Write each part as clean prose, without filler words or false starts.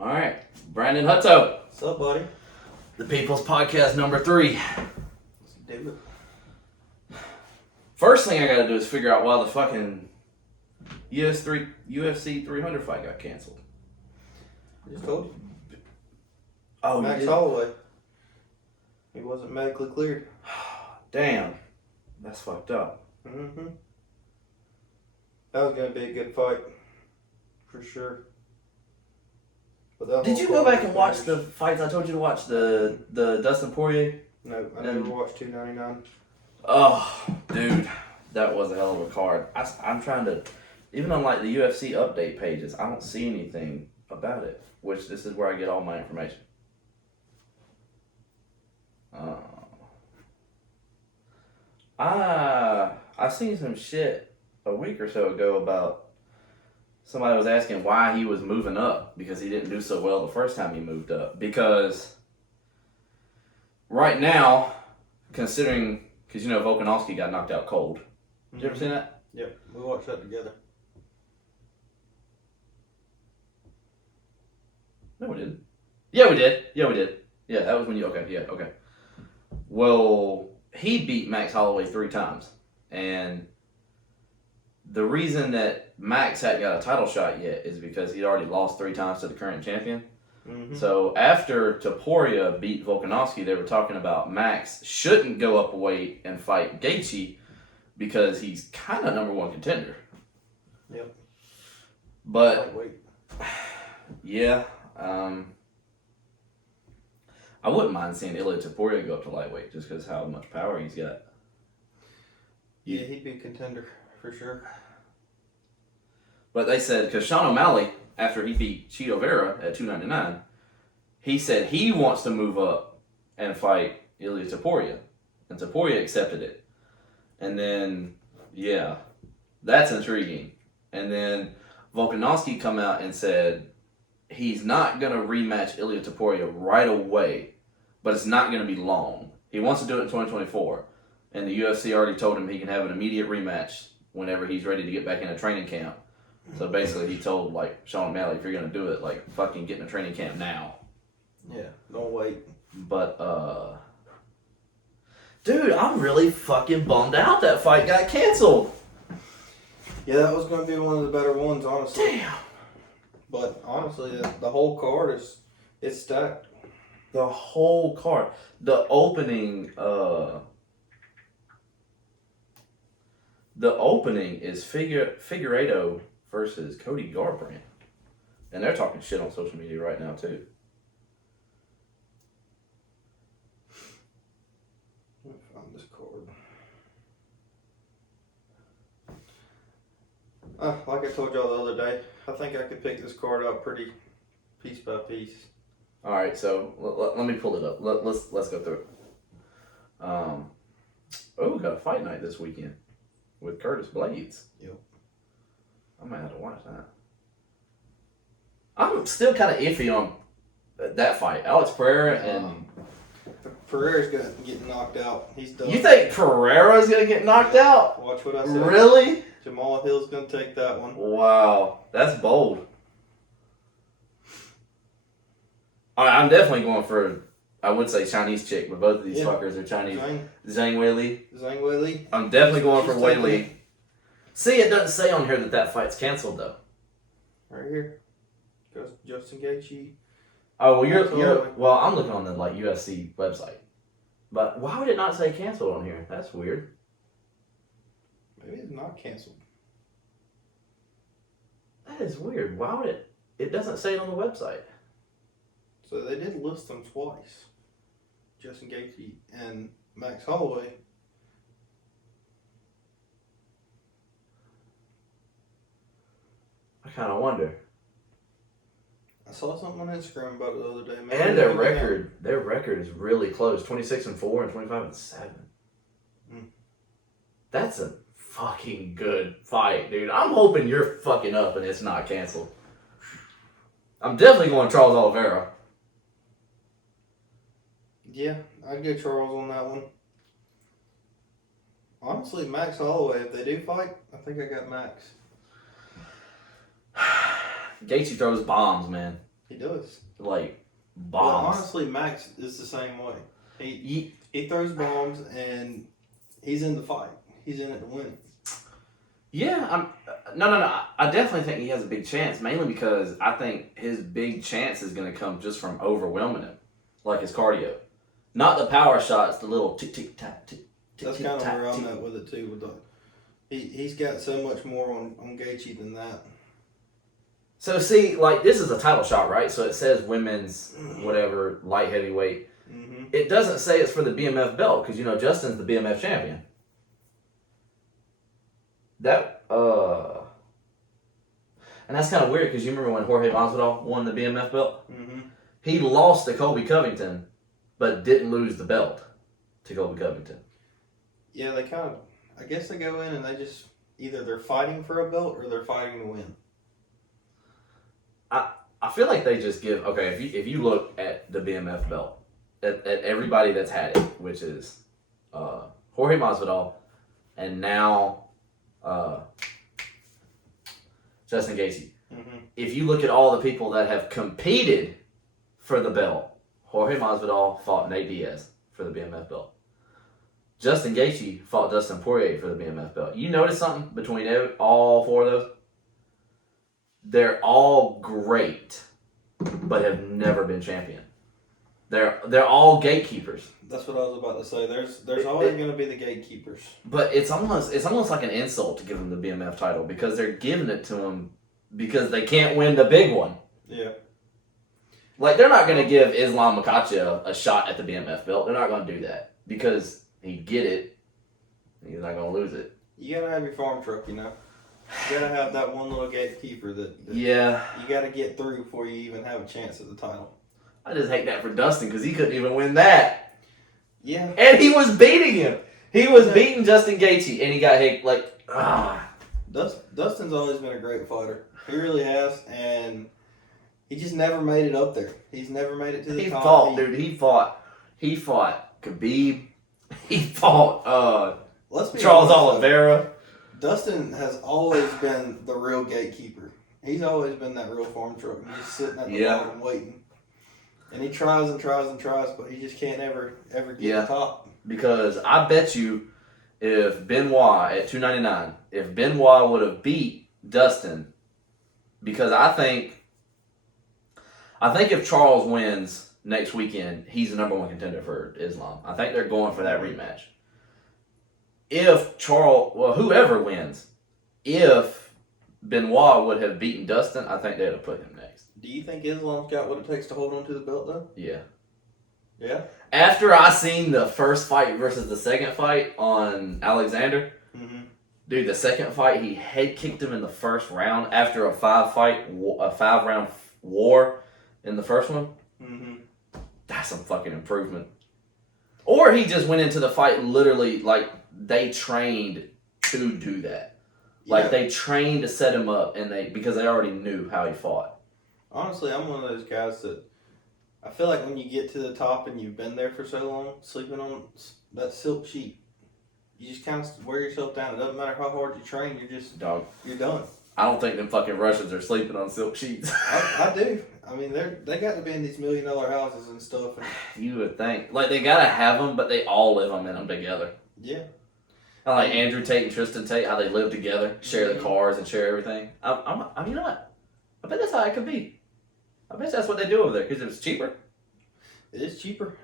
All right, Brandon Hutto. What's up, buddy? The People's Podcast number 3. Let's do it. First thing I gotta do is figure out why the fucking UFC 300 fight got canceled. I just told you. Oh, Max Holloway. He wasn't medically cleared. Damn, that's fucked up. Mm-hmm. That was gonna be a good fight, for sure. But Did you go back and watch the fights I told you to watch? The Dustin Poirier? No, I never watched 299. Oh, dude, that was a hell of a card. I'm trying to, even on like the UFC update pages, I don't see anything about it. Which this is where I get all my information. I seen some shit a week or so ago about somebody was asking why he was moving up because he didn't do so well the first time he moved up. Because right now, considering, because you know Volkanovski got knocked out cold. Did you ever see that? Yep, we watched that together. No, we didn't. Yeah, we did. Yeah, that was when you, okay. Well, he beat Max Holloway 3 times. And the reason that Max hadn't got a title shot yet is because he'd already lost 3 times to the current champion. Mm-hmm. So after Topuria beat Volkanovski, they were talking about Max shouldn't go up a weight and fight Gaethje because he's kind of number 1 contender. Yep. But, yeah, I wouldn't mind seeing Ilia Topuria go up to lightweight just because how much power he's got. Yeah, he'd be a contender for sure. But they said, because Sean O'Malley, after he beat Chito Vera at 299, he said he wants to move up and fight Ilia Topuria. And Topuria accepted it. And then, yeah, that's intriguing. And then Volkanovski come out and said he's not going to rematch Ilia Topuria right away, but it's not going to be long. He wants to do it in 2024. And the UFC already told him he can have an immediate rematch whenever he's ready to get back in a training camp. So basically he told, like, Sean O'Malley, if you're going to do it, like, fucking get in a training camp now. Yeah, don't wait. But, dude, I'm really fucking bummed out that fight got canceled. Yeah, that was going to be one of the better ones, honestly. Damn. But honestly, the whole card it's stacked. The whole card. The opening is Figueiredo versus Cody Garbrandt. And they're talking shit on social media right now, too. Let me find this card. Like I told y'all the other day, I think I could pick this card up pretty piece by piece. All right, so let me pull it up. Let's go through it. We got a fight night this weekend with Curtis Blades. Yep. I might have to watch that. I'm still kind of iffy on that fight. Alex Pereira and... Pereira's going to get knocked out. He's done. You think Pereira's going to get knocked out? Watch what I said. Really? Jamal Hill's going to take that one. Wow. That's bold. I'm definitely going for, I would say Chinese chick, but both of these fuckers are Chinese. Zhang Weili. I'm definitely going for Weili. See, it doesn't say on here that fight's canceled, though. Right here. Justin Gaethje. Oh, well, I'm looking on the UFC website. But why would it not say canceled on here? That's weird. Maybe it's not canceled. That is weird. Why would it? It doesn't say it on the website. So they did list them twice. Justin Gaethje and Max Holloway. I kind of wonder. I saw something on Instagram about it the other day. And their record is really close. 26-4 and 25-7. That's a fucking good fight, dude. I'm hoping you're fucking up and it's not canceled. I'm definitely going Charles Oliveira. Yeah, I'd go Charles on that one. Honestly, Max Holloway, if they do fight, I think I got Max. Gaethje throws bombs, man. He does. Like But bombs. honestly, Max is the same way. He throws bombs and he's in the fight. He's in it to win. Yeah, no. I definitely think he has a big chance, mainly because I think his big chance is going to come just from overwhelming him, like his cardio, not the power shots, the little tick tick tack tick. That's kind of where I'm at with it too. With he's got so much more on Gaethje than that. So see, like this is a title shot, right? So it says women's whatever light heavyweight. Mm-hmm. It doesn't say it's for the BMF belt because Justin's the BMF champion. And that's kind of weird because you remember when Jorge Masvidal won the BMF belt? Mm-hmm. He lost to Colby Covington, but didn't lose the belt to Colby Covington. Yeah, they kind of. I guess they go in and they just either they're fighting for a belt or they're fighting to win. I feel like they just give if you look at the BMF belt at everybody that's had it, which is Jorge Masvidal, and now Justin Gaethje. Mm-hmm. If you look at all the people that have competed for the belt, Jorge Masvidal fought Nate Diaz for the BMF belt. Justin Gaethje fought Dustin Poirier for the BMF belt. You notice something between all four of those? They're all great, but have never been champion. They're all gatekeepers. That's what I was about to say. There's always going to be the gatekeepers. But it's almost like an insult to give them the BMF title because they're giving it to them because they can't win the big one. Yeah. Like they're not going to give Islam Makhachev a shot at the BMF belt. They're not going to do that because he'd get it. He's not going to lose it. You got to have your farm truck, You got to have that one little gatekeeper that yeah. You got to get through before you even have a chance at the title. I just hate that for Dustin because he couldn't even win that. Yeah. And he was beating him. He was beating Justin Gaethje, and he got hit like, Dustin's always been a great fighter. He really has, and he just never made it up there. He's never made it to the top. He fought Khabib. He fought honest, Charles Oliveira. Dustin has always been the real gatekeeper. He's always been that real farm truck, and just sitting at the bottom waiting. And he tries and tries and tries, but he just can't ever get to the top. Because I bet you if Benoit at 299, if Benoit would have beat Dustin, because I think if Charles wins next weekend, he's the number one contender for Islam. I think they're going for that rematch. Whoever wins, if Benoit would have beaten Dustin, I think they'd have put him next. Do you think Islam's got what it takes to hold on to the belt, though? Yeah. Yeah? After I seen the first fight versus the second fight on Alexander, dude, the second fight, he head kicked him in the first round after a 5-round war in the first one. Mm-hmm. That's some fucking improvement. Or he just went into the fight literally like they trained to do that. Like they trained to set him up because they already knew how he fought. Honestly, I'm one of those guys that I feel like when you get to the top and you've been there for so long, sleeping on that silk sheet, you just kind of wear yourself down. It doesn't matter how hard you train, you're done. I don't think them fucking Russians are sleeping on silk sheets. I do. I mean, they got to be in these $1 million houses and stuff. And you would think. Like, they gotta have them, but they all live in them together. Yeah. And like Andrew Tate and Tristan Tate, how they live together, share the cars and share everything. You know what? I bet that's how it could be. I bet that's what they do over there because it's cheaper. It is cheaper.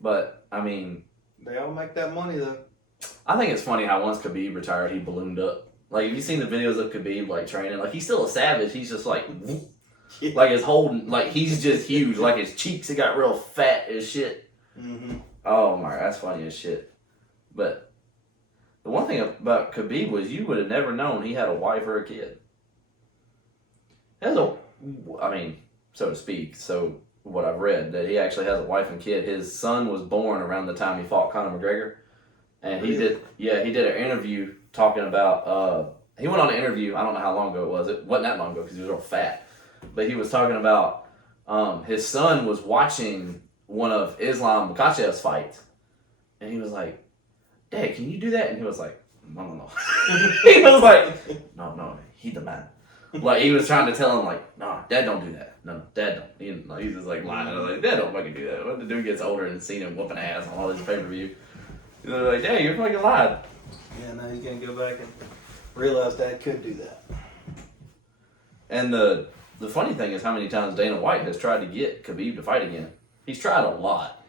But, I mean... They all make that money, though. I think it's funny how once Khabib retired, he ballooned up. Like, have you seen the videos of Khabib, like, training? Like, he's still a savage. He's just, like... Yeah. Like, he's just huge. Like, his cheeks, he got real fat as shit. Mm-hmm. Oh, my, that's funny as shit. But the one thing about Khabib was you would have never known he had a wife or a kid. So to speak. So what I've read, that he actually has a wife and kid. His son was born around the time he fought Conor McGregor. And he did an interview talking about, he went on an interview, I don't know how long ago it was. It wasn't that long ago because he was real fat. But he was talking about his son was watching one of Islam Makhachev's fights. And he was like, Dad, can you do that? And he was like, no. He was like, no, he the man. Like, he was trying to tell him, like, nah, Dad don't do that. No, Dad don't. He's just, like, lying. I was like, Dad don't fucking do that. When the dude gets older and seen him whooping ass on all his pay-per-view, they're like, Dad, you're fucking lying. Yeah, now he's going to go back and realize Dad could do that. And the funny thing is how many times Dana White has tried to get Khabib to fight again. He's tried a lot.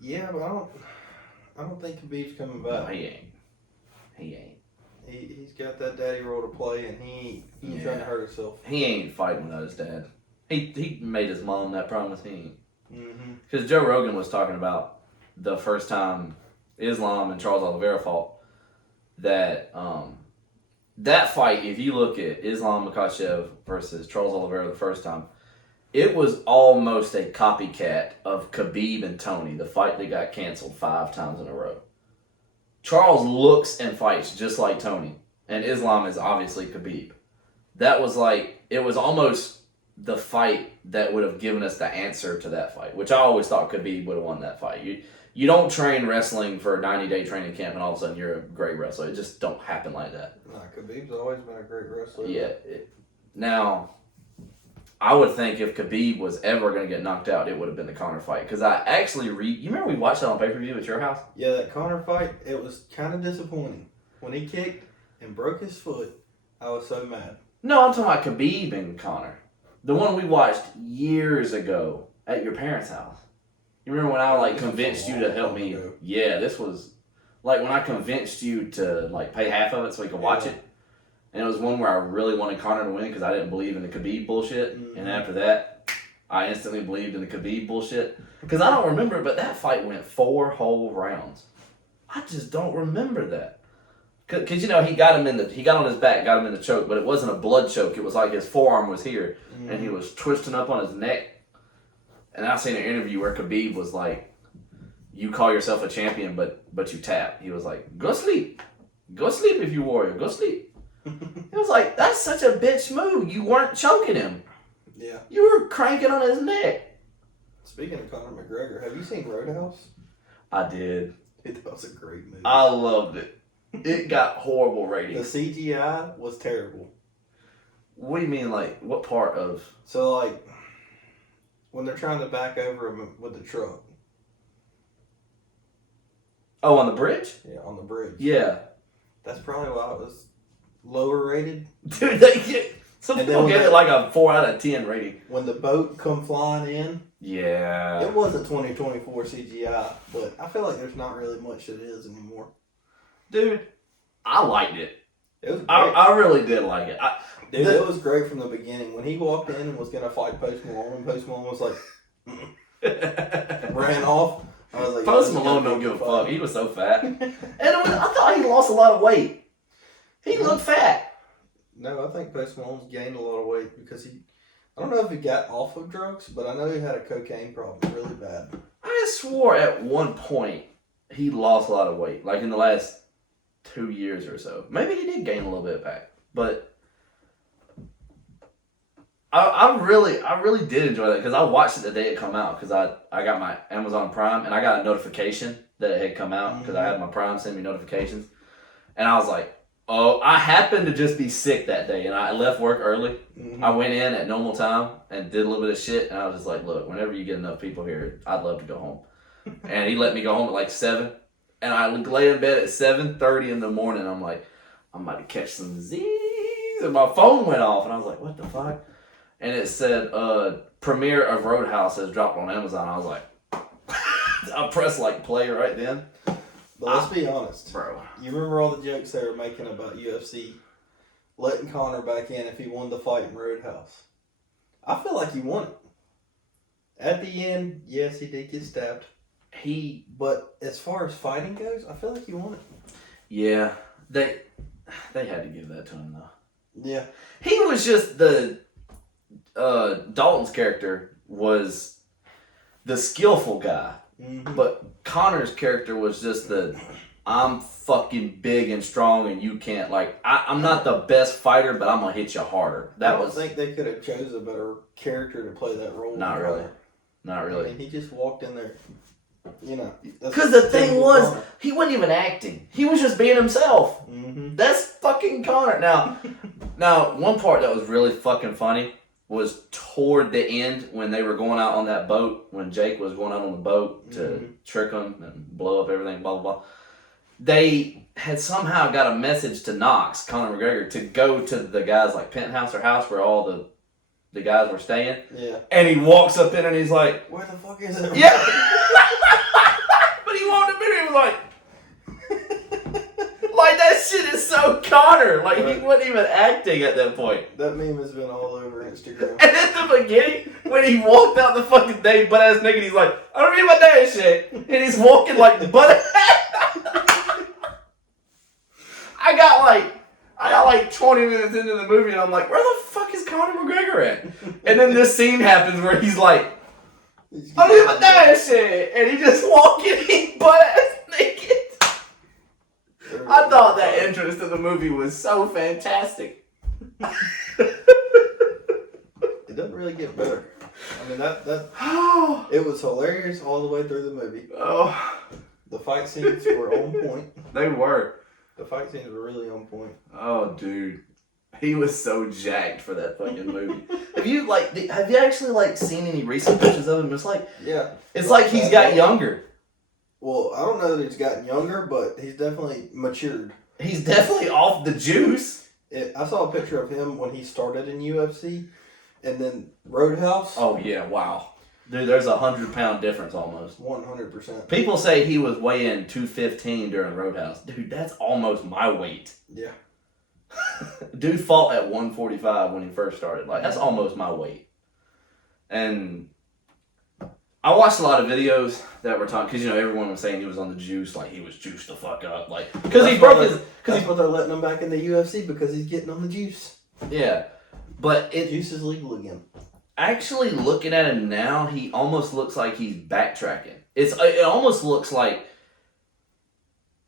Yeah, but I don't think Khabib's coming back. No, he ain't. He's got that daddy role to play, and he ain't trying to hurt himself. He ain't fighting without his dad. He made his mom that promise. He ain't. Mm-hmm. Because Joe Rogan was talking about the first time Islam and Charles Oliveira fought. That fight, if you look at Islam Makhachev versus Charles Oliveira the first time, it was almost a copycat of Khabib and Tony, the fight that got canceled 5 times in a row. Charles looks and fights just like Tony, and Islam is obviously Khabib. That was like, it was almost the fight that would have given us the answer to that fight, which I always thought Khabib would have won that fight. You don't train wrestling for a 90-day training camp and all of a sudden you're a great wrestler. It just don't happen like that. Nah, Khabib's always been a great wrestler. Yeah. Now, I would think if Khabib was ever going to get knocked out, it would have been the Conor fight. Because I actually you remember we watched that on pay-per-view at your house? Yeah, that Conor fight, it was kind of disappointing. When he kicked and broke his foot, I was so mad. No, I'm talking about Khabib and Conor. The one we watched years ago at your parents' house. You remember when I convinced you to help me? Yeah, this was like when I convinced you to pay half of it so we could watch it. And it was one where I really wanted Conor to win because I didn't believe in the Khabib bullshit. Mm-hmm. And after that, I instantly believed in the Khabib bullshit. Because I don't remember it, but that fight went 4 whole rounds. I just don't remember that. Because, he got him he got on his back, got him in the choke, but it wasn't a blood choke. It was like his forearm was here, and he was twisting up on his neck. And I seen an interview where Khabib was like, you call yourself a champion, but you tap. He was like, go sleep. Go sleep if you warrior. Go sleep. It was like, that's such a bitch move. You weren't choking him. Yeah. You were cranking on his neck. Speaking of Conor McGregor, have you seen Roadhouse? I did. That was a great movie. I loved it. It got horrible ratings. The CGI was terrible. What do you mean, what part of? So, when they're trying to back over him with the truck. Oh, on the bridge? Yeah, on the bridge. Yeah. That's probably why it was lower rated. Dude, some people gave it a 4 out of 10 rating. When the boat come flying in. Yeah. It was a 2024 CGI, but I feel like there's not really much that is anymore. Dude, I liked it. It was great. I really did like it. It was great from the beginning. When he walked in and was going to fight Post Malone, and Post Malone was like, ran off. I was like, Post Malone don't give a fuck. He was so fat. And I thought he lost a lot of weight. He looked fat. No, I think Post Malone's gained a lot of weight because I don't know if he got off of drugs, but I know he had a cocaine problem really bad. I swore at one point he lost a lot of weight, in the last 2 years or so. Maybe he did gain a little bit back, but I really did enjoy that because I watched it the day it come out because I got my Amazon Prime and I got a notification that it had come out because I had my Prime send me notifications, and I was like, oh, I happened to just be sick that day and I left work early. Mm-hmm. I went in at normal time and did a little bit of shit, and I was just like, look, whenever you get enough people here, I'd love to go home. And he let me go home at 7. And I lay in bed at 7:30 in the morning. I'm like, I'm about to catch some Z's. And my phone went off. And I was like, what the fuck? And it said, premiere of Roadhouse has dropped on Amazon. I was like, I pressed play right then. But let's be honest. Bro. You remember all the jokes they were making about UFC letting Conor back in if he won the fight in Roadhouse? I feel like he won it. At the end, yes, he did get stabbed. But as far as fighting goes, I feel like he won it. Yeah, they had to give that to him though. Yeah, he was just Dalton's character was the skillful guy, but Conor's character was just I'm fucking big and strong and you can't I'm not the best fighter, but I'm gonna hit you harder. I don't think they could have chose a better character to play that role. Not really. I mean, he just walked in there You know. Because the thing was, he wasn't even acting. He was just being himself. Mm-hmm. That's fucking Connor. Now, one part that was really fucking funny was toward the end when they were going out on that boat, when Jake was going out on the boat to trick them and blow up everything, blah, blah, blah. They had somehow got a message to Knox, Conor McGregor, to go to the guy's like penthouse or house where all the guys were staying. Yeah. And he walks up in and he's like, where the fuck is it? Yeah! But he walked up in and he was like, that shit is so Connor. Like, he wasn't even acting at that point. That meme has been all over Instagram. And at the beginning, when he walked out the fucking day butt ass nigga, he's like, I don't need my dad shit. And he's walking like butt ass. I got like 20 minutes into the movie and I'm like, where the fuck is Conor McGregor at? And then this scene happens where he's like, I don't need my dad shit. And he just walking butt ass naked. I thought that entrance to the movie was so fantastic. It doesn't really get better. I mean, it was hilarious all the way through the movie. Oh, the fight scenes were on point. They were. The fight scenes were really on point. Oh, dude, he was so jacked for that fucking movie. Have you actually seen any recent pictures of him? It's like, yeah, it's like he's got younger. Well, I don't know that he's gotten younger, but he's definitely matured. He's definitely off the juice. I saw a picture of him when he started in UFC, and then Roadhouse. Oh yeah, wow, dude, there's 100-pound difference almost. 100%. People say he was weighing 215 during Roadhouse. Dude, that's almost my weight. Yeah. Dude fought at 145 when he first started. Like, that's almost my weight. And I watched a lot of videos that were talking, because, everyone was saying he was on the juice, like, he was juiced the fuck up. Like, because he broke his... That's why they're letting him back in the UFC, because he's getting on the juice. Yeah. But juice is legal again. Actually, looking at him now, he almost looks like he's backtracking. It almost looks like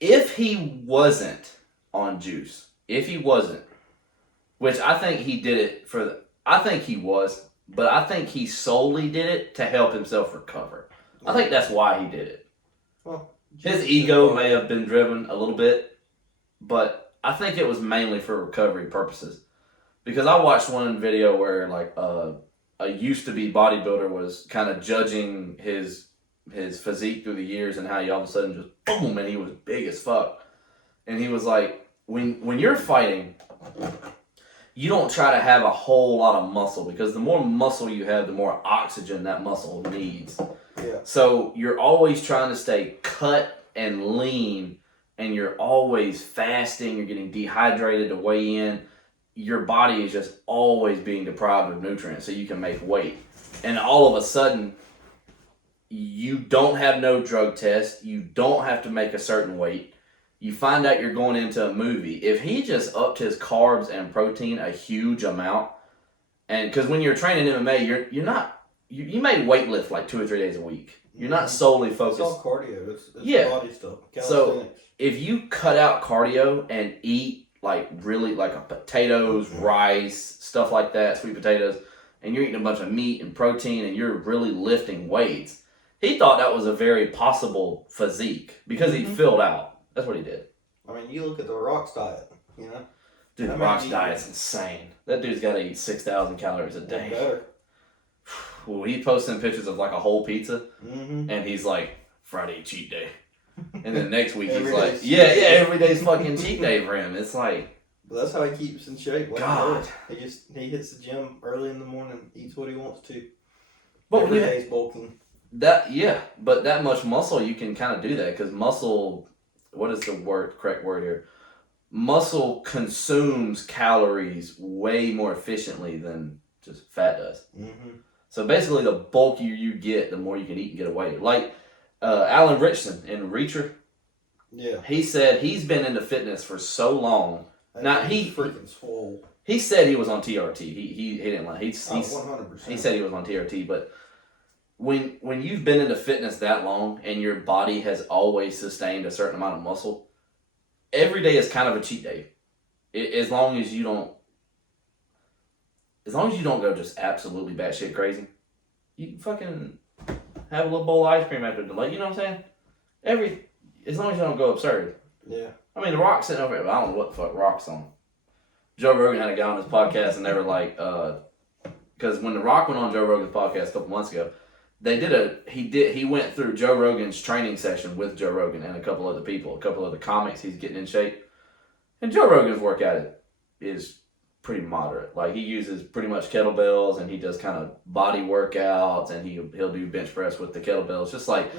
if he wasn't on juice, which I think he did it I think he was, but I think he solely did it to help himself recover. I think that's why he did it. Well, his ego may have been driven a little bit, but I think it was mainly for recovery purposes. Because I watched one video where a used-to-be bodybuilder was kind of judging his physique through the years and how he all of a sudden just boom, and he was big as fuck. And he was like, when you're fighting, you don't try to have a whole lot of muscle, because the more muscle you have, the more oxygen that muscle needs. Yeah. So you're always trying to stay cut and lean, and you're always fasting, you're getting dehydrated to weigh in. Your body is just always being deprived of nutrients so you can make weight. And all of a sudden, you don't have no drug test. You don't have to make a certain weight. You find out you're going into a movie. If he just upped his carbs and protein a huge amount, and because when you're training MMA, you may weight lift like 2 or 3 days a week. You're not solely focused. It's all cardio. It's body stuff. So if you cut out cardio and eat really potatoes, rice, stuff like that, sweet potatoes, and you're eating a bunch of meat and protein and you're really lifting weights, he thought that was a very possible physique because he filled out. That's what he did. I mean, you look at the Rock's diet, Dude, the Rock's diet's insane. That dude's got to eat 6,000 calories a day. Better. Well, he posting pictures of a whole pizza, and he's like, Friday cheat day. And then next week he's like, every day's fucking cheat day for him. It's like, but that's how he keeps in shape. God, he hits the gym early in the morning, eats what he wants to. But every day's bulking. But that much muscle, you can kind of do that, because muscle. What is the correct word here? Muscle consumes calories way more efficiently than just fat does. So basically, the bulkier you get, the more you can eat and get away. Like Alan Richardson in Reacher. Yeah. He said he's been into fitness for so long. Now he freaking swole. He said he was on TRT. He didn't lie. He's 100%. He said he was on TRT, but when you've been into fitness that long and your body has always sustained a certain amount of muscle, every day is kind of a cheat day. As long as you don't go just absolutely batshit crazy, you fucking have a little bowl of ice cream after the leg. You know what I'm saying? As long as you don't go absurd. Yeah. I mean, The Rock's sitting over here, but I don't know what the fuck Rock's on. Joe Rogan had a guy on his podcast, and they were like, because when The Rock went on Joe Rogan's podcast a couple months ago, he went through Joe Rogan's training session with Joe Rogan and a couple other people, a couple other comics. He's getting in shape, and Joe Rogan's workout is pretty moderate. Like, he uses pretty much kettlebells, and he does kind of body workouts, and he'll do bench press with the kettlebells, just like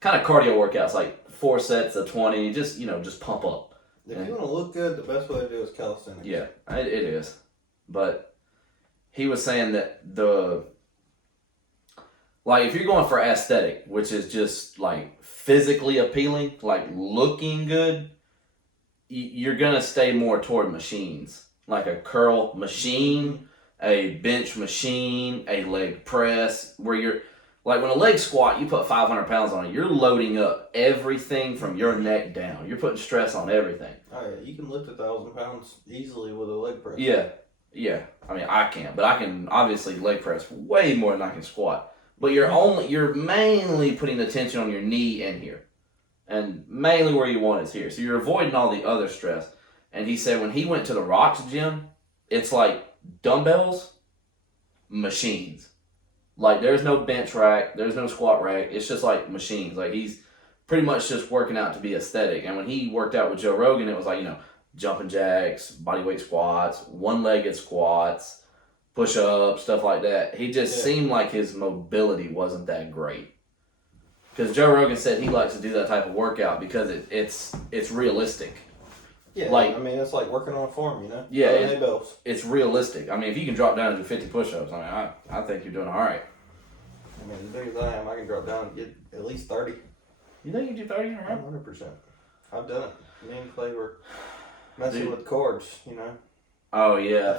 kind of cardio workouts, like 4 sets of 20, just pump up. If you want to look good, the best way to do it is calisthenics. Yeah, it is. But he was saying that if you're going for aesthetic, which is just like physically appealing, like looking good, you're going to stay more toward machines. Like a curl machine, a bench machine, a leg press, where you're, like when a leg squat, you put 500 pounds on it, you're loading up everything from your neck down. You're putting stress on everything. Oh yeah, you can lift 1,000 pounds easily with a leg press. Yeah. I mean, I can't, but I can obviously leg press way more than I can squat. But you're mainly putting attention on your knee and here. And mainly where you want is here. So you're avoiding all the other stress. And he said when he went to the Rock's gym, it's like dumbbells, machines. Like, there's no bench rack, there's no squat rack. It's just like machines. Like, he's pretty much just working out to be aesthetic. And when he worked out with Joe Rogan, it was like, jumping jacks, bodyweight squats, one-legged squats, push-ups, stuff like that. He just seemed like his mobility wasn't that great. Because Joe Rogan said he likes to do that type of workout because it's realistic. Yeah, like, I mean, it's like working on a farm, Yeah, it's realistic. I mean, if you can drop down and do 50 push-ups, I think you're doing all right. I mean, as big as I am, I can drop down and get at least 30. You think you can do 30 in a row? 100%. I've done it. Me and Clay were messing with cords, Oh, yeah.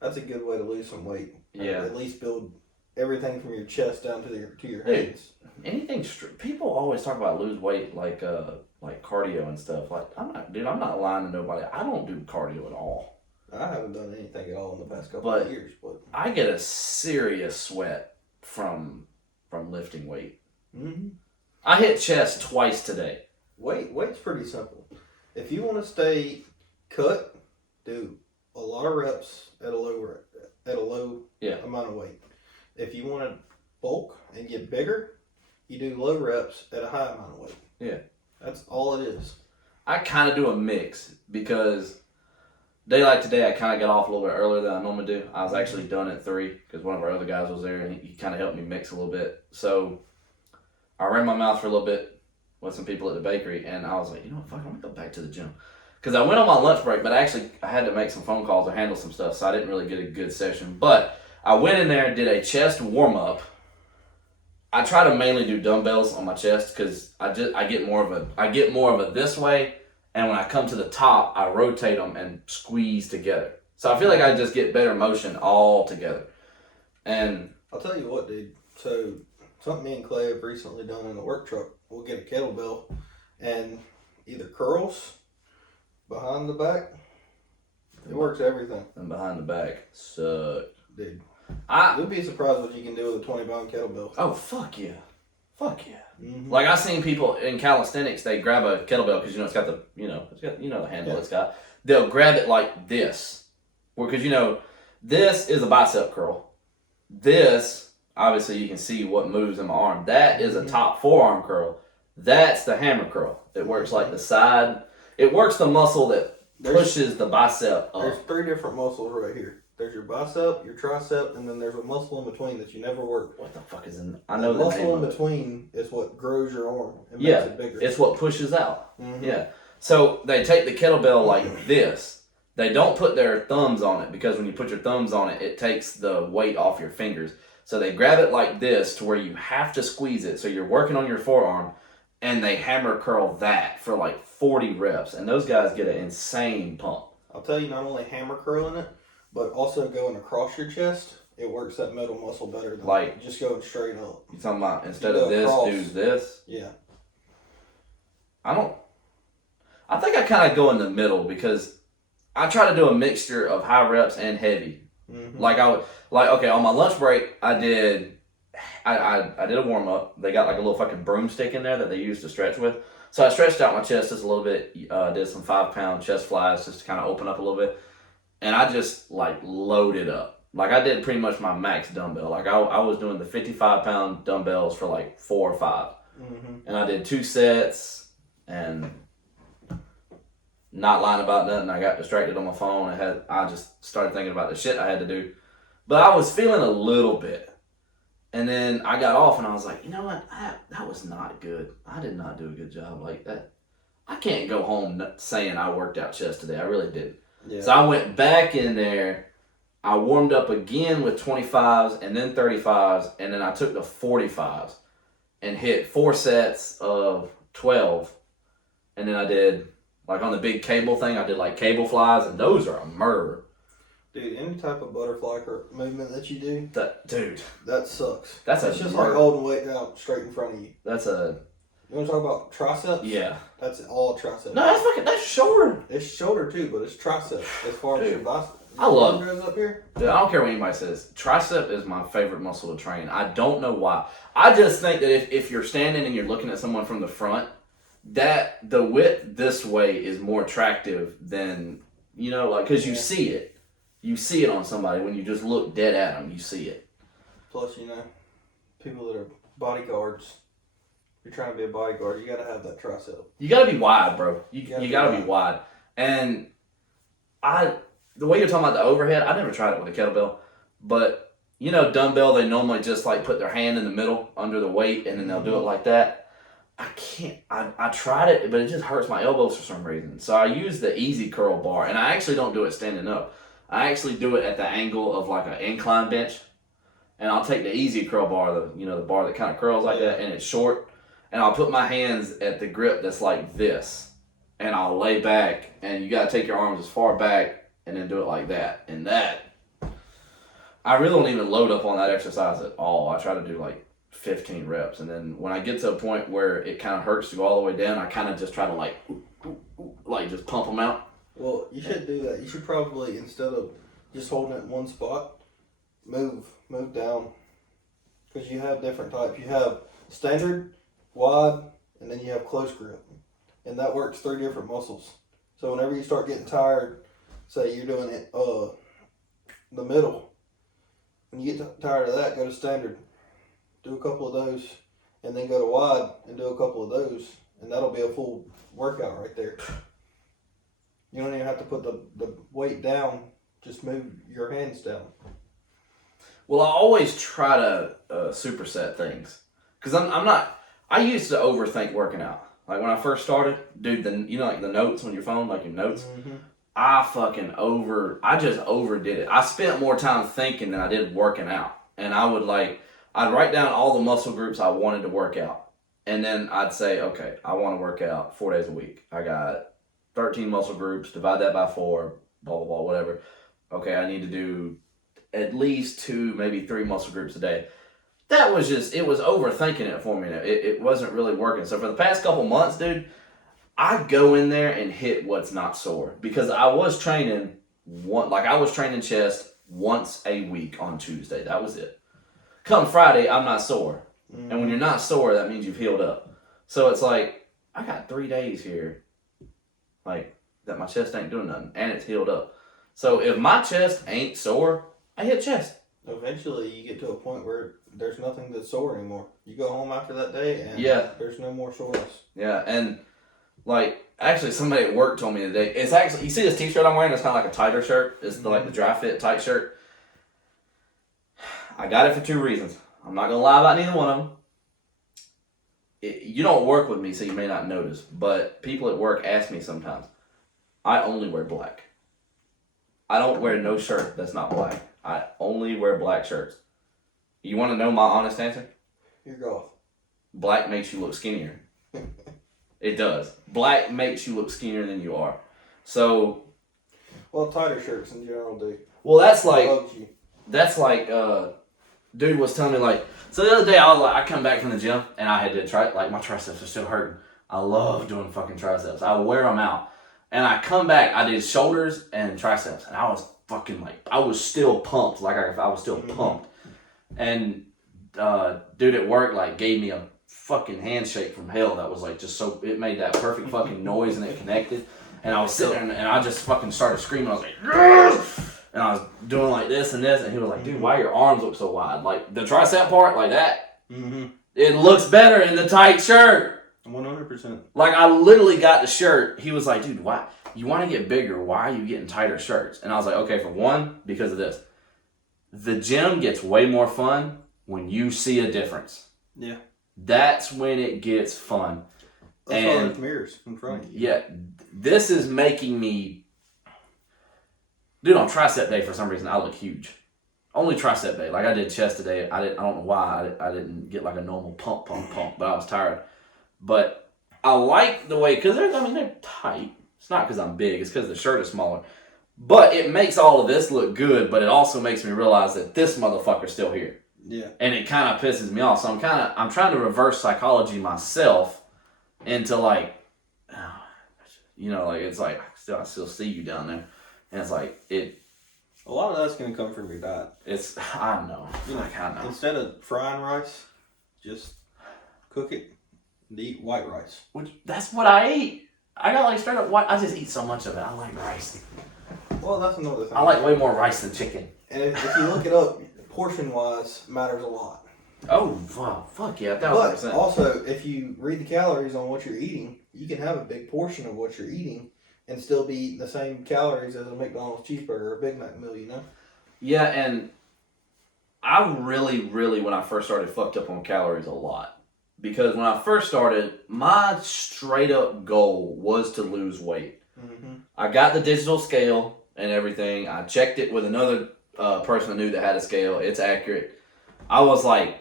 That's a good way to lose some weight. Yeah. At least build everything from your chest down to your Dude, hands. Anything, people always talk about lose weight like cardio and stuff. Like, I'm not lying to nobody. I don't do cardio at all. I haven't done anything at all in the past couple of years, but I get a serious sweat from lifting weight. Mm-hmm. I hit chest twice today. Weight's pretty simple. If you want to stay cut, do a lot of reps at a low amount of weight. If you want to bulk and get bigger, you do low reps at a high amount of weight. Yeah. That's all it is. I kind of do a mix because day like today, I kind of got off a little bit earlier than I normally do. I was actually done at 3 because one of our other guys was there and he kind of helped me mix a little bit. So I ran my mouth for a little bit with some people at the bakery, and I was like, fuck, I'm going to go back to the gym. Because I went on my lunch break, but I had to make some phone calls or handle some stuff, so I didn't really get a good session. But I went in there and did a chest warm-up. I try to mainly do dumbbells on my chest because I get more of a this way, and when I come to the top, I rotate them and squeeze together. So I feel like I just get better motion all together. And I'll tell you what, dude. So something me and Clay have recently done in the work truck, we'll get a kettlebell and either curls behind the back. It works everything. And behind the back sucked. Dude. You'll be surprised what you can do with a 20-pound kettlebell. Oh, fuck yeah. Fuck yeah. Mm-hmm. Like, I've seen people in calisthenics, they grab a kettlebell because, it's got the, the handle it's got. They'll grab it like this. Because, this is a bicep curl. This, obviously, you can see what moves in my arm. That is a top forearm curl. That's the hammer curl. It works like the side. It works the muscle that pushes the bicep up. There's 3 different muscles right here. There's your bicep, your tricep, and then there's a muscle in between that you never work. What the fuck is in? I know the the muscle name in of between is what grows your arm and Yeah, makes it bigger. it's what pushes out. Mm-hmm. Yeah. So they take the kettlebell like this. They don't put their thumbs on it because when you put your thumbs on it, it takes the weight off your fingers. So they grab it like this to where you have to squeeze it. So you're working on your forearm, and they hammer curl that for like 40 reps. And those guys get an insane pump. I'll tell you, not only hammer curling it, but also going across your chest, it works that middle muscle better than Like, just going straight up. You talking about instead of this, across. do this? Yeah. I think I kind of go in the middle because I try to do a mixture of high reps and heavy. Mm-hmm. Okay, on my lunch break, I did I did a warm up. They got like a little fucking broomstick in there that they use to stretch with. So I stretched out my chest just a little bit. Did some 5-pound chest flies just to kind of open up a little bit, and I just like loaded up. Like I did pretty much my max dumbbell. Like I was doing the 55-pound dumbbells for like 4 or 5, and I did 2 sets and. Not lying about nothing. I got distracted on my phone. I just started thinking about the shit I had to do. But I was feeling a little bit. And then I got off and I was like, you know what? That was not good. I did not do a good job like that. I can't go home saying I worked out chest today. I really didn't. Yeah. So I went back in there. I warmed up again with 25s and then 35s. And then I took the 45s and hit 4 sets of 12. And then I did... Like on the big cable thing, I did like cable flies, and those are a murder. Dude, any type of butterfly movement that you do, dude, that sucks. It's just like holding weight down straight in front of you. You want to talk about triceps? Yeah. That's all triceps. No, that's shoulder. It's shoulder too, but it's triceps as far as your bicep. I love it. Up here. Dude, I don't care what anybody says. Tricep is my favorite muscle to train. I don't know why. I just think that if you're standing and you're looking at someone from the front, that the width this way is more attractive than, like, because you see it. You see it on somebody when you just look dead at them. You see it. Plus, people that are bodyguards, you're trying to be a bodyguard, you got to have that tricep. You got to be wide, bro. You got to be wide. And the way you're talking about the overhead, I never tried it with a kettlebell, but, dumbbell, they normally just, like, put their hand in the middle under the weight, and then they'll do it like that. I can't. I tried it, but it just hurts my elbows for some reason. So I use the easy curl bar, and I actually don't do it standing up. I actually do it at the angle of like an incline bench, and I'll take the easy curl bar, the bar that kind of curls like that, and it's short, and I'll put my hands at the grip that's like this, and I'll lay back, and you got to take your arms as far back, and then do it like that, and that. I really don't even load up on that exercise at all. I try to do like 15 reps, and then when I get to a point where it kind of hurts to go all the way down, I kind of just try to like just pump them out. Well, you should do that. You should probably, instead of just holding it in one spot, move down, because you have different types. You have standard, wide, and then you have close grip, and that works 3 different muscles. So whenever you start getting tired, say you're doing it the middle, when you get tired of that, go to standard. Do a couple of those, and then go to wide and do a couple of those, and that'll be a full workout right there. You don't even have to put the weight down, just move your hands down. Well, I always try to superset things, because I used to overthink working out. Like when I first started, dude, like the notes on your phone, like your notes, I just overdid it. I spent more time thinking than I did working out, and I'd write down all the muscle groups I wanted to work out. And then I'd say, okay, I want to work out 4 days a week. I got 13 muscle groups, divide that by 4, blah, blah, blah, whatever. Okay, I need to do at least 2, maybe 3 muscle groups a day. It was overthinking it for me. It wasn't really working. So for the past couple months, dude, I go in there and hit what's not sore. Because I was training chest once a week on Tuesday. That was it. Come Friday, I'm not sore. And when you're not sore, that means you've healed up. So it's like, I got 3 days here, like, that my chest ain't doing nothing, and it's healed up. So if my chest ain't sore, I hit chest. Eventually, you get to a point where there's nothing that's sore anymore. You go home after that day, and there's no more soreness. Yeah, and, like, actually, somebody at work told me today, it's actually, you see this t-shirt I'm wearing? It's kind of like a tighter shirt. It's like the dry fit tight shirt. I got it for 2 reasons. I'm not going to lie about neither one of them. You don't work with me, so you may not notice, but people at work ask me sometimes. I only wear black. I don't wear no shirt that's not black. I only wear black shirts. You want to know my honest answer? You're golf. Black makes you look skinnier. It does. Black makes you look skinnier than you are. So. Well, tighter shirts in general do. Well, that's like, dude was telling me, like, so the other day I come back from the gym and I had to try, like, my triceps are still hurting. I love doing fucking triceps. I wear them out. And I come back, I did shoulders and triceps, and I was fucking, like, I was still pumped. Like, I was still pumped. And dude at work like gave me a fucking handshake from hell that was like just so it made that perfect fucking noise and it connected. And I was sitting there and I just fucking started screaming. I was like, yes! And I was doing like this and this, and he was like, dude, why your arms look so wide? Like the tricep part, like that. Mm-hmm. It looks better in the tight shirt. 100%. Like I literally got the shirt. He was like, dude, why you want to get bigger? Why are you getting tighter shirts? And I was like, okay, for one, because of this. The gym gets way more fun when you see a difference. Yeah. That's when it gets fun. That's why there's mirrors in front of you. Yeah, this is making me... Dude, on tricep day, for some reason, I look huge. Only tricep day. Like, I did chest today. I don't know why I didn't get, like, a normal pump, but I was tired. But I like the way... Because they're tight. It's not because I'm big. It's because the shirt is smaller. But it makes all of this look good, but it also makes me realize that this motherfucker's still here. Yeah. And it kind of pisses me off. So I'm trying to reverse psychology myself into like, like it's like I still see you down there, and it's like it. A lot of that's gonna come from your diet. I know. I know. Instead of frying rice, just cook it and eat white rice. That's what I eat. I got like straight up white. I just eat so much of it. I like rice. Well, that's another thing. I like way more rice than chicken. And if you look it up, portion-wise matters a lot. Oh, fuck yeah, 1,000%. But also, if you read the calories on what you're eating, you can have a big portion of what you're eating and still be eating the same calories as a McDonald's cheeseburger or a Big Mac meal, Yeah, and I really, when I first started, fucked up on calories a lot. Because when I first started, my straight up goal was to lose weight. Mm-hmm. I got the digital scale and everything. I checked it with another person I knew that had a scale. It's accurate. I was like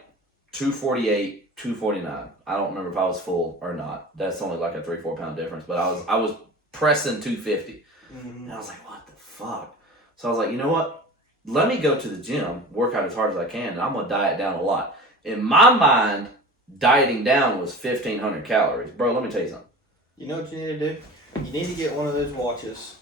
248, 249. I don't remember if I was full or not. That's only like a 3-4 pound difference. But I was pressing 250. Mm-hmm. And I was like, what the fuck? So I was like, you know what? Let me go to the gym, work out as hard as I can, and I'm going to diet down a lot. In my mind, dieting down was 1,500 calories. Bro, let me tell you something. You know what you need to do? You need to get one of those watches